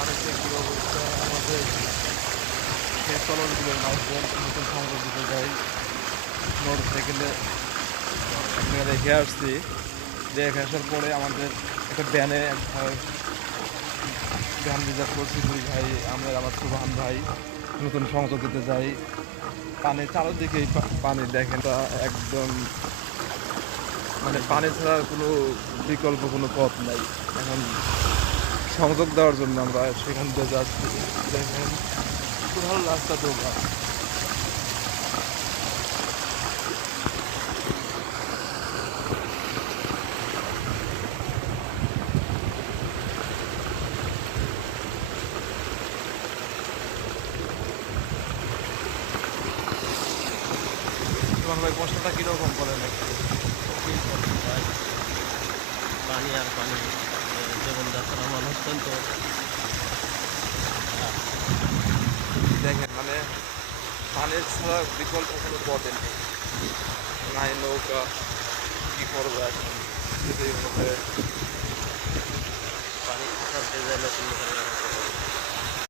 পানিতে কী অবস্থা আমাদের সেই চলনগুলোর মাঝখান নতুন সংযোগ দিতে যাই মোটরসাইকেলে রেখে আসছি। রেখে আসার পরে আমাদের একটা ভ্যানে ভ্যান রিজার্ভ করছি দুই ভাই, আমার সুবহান ভাই নতুন সংযোগ দিতে যাই। পানি চারোদিকেই পানি, দেখেন তা একদম মানে পানি ছাড়ার কোনো বিকল্প কোনো পথ নাই। এখন সংযোগ দেওয়ার জন্য আমরা সেখান দিয়ে যাচ্ছি। দেখেন টোটাল রাস্তা ডোবা। ভাই কষ্টটা কীরকম করেন একটু? খুবই কষ্ট হয়। পানি আর পানি, জীবনযাত্রা মানুষ কিন্তু দেখেন মানে পানির ছাড়া বিকল্প কোনো পথে নেই, নাই নৌকা, কী করবো এখন যদি